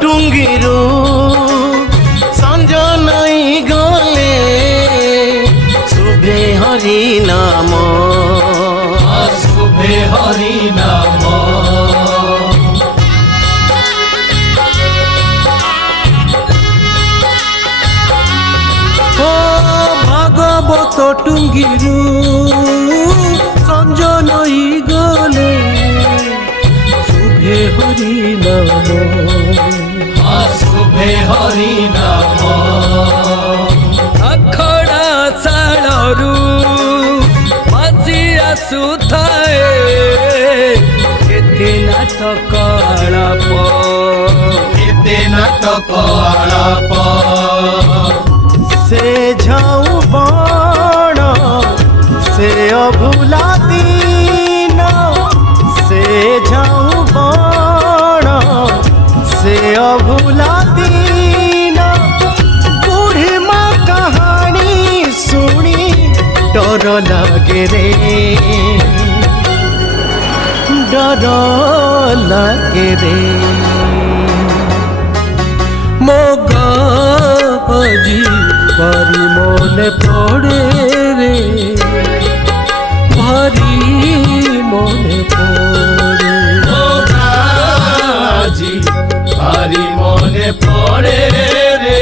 ଟୁଙ୍ଗିରୁ ସଞ୍ଜ ନଈ ଗଲେ ଶୁଭେ ହରି ନାମ ଶୁଭେ ହରି ନାମ। ভাগবত টুঙ্গিরু সঞ্জ নই গলে শুভে হরি নাম শুভে হরি নাম। আখড়া শাড়ু বাজি আসুথায়ে কেতে নাটক আলাপ কেতে নাটক আলাপ। সে ঝাউ বণ সে অভুলা দিন সে ঝাউ বণ সে অভুলা দিন বুঢ়ী মা কাহানী শুনি ডর লাগে রে ডর লাগে রে ମୋ ଗାଜି ଭାରି ମନେ ପଡ଼େ ରେ ଭାରି ମନେ ପଡ଼େ ଆଜି ଭାରି ମନେ ପଡ଼େ ରେ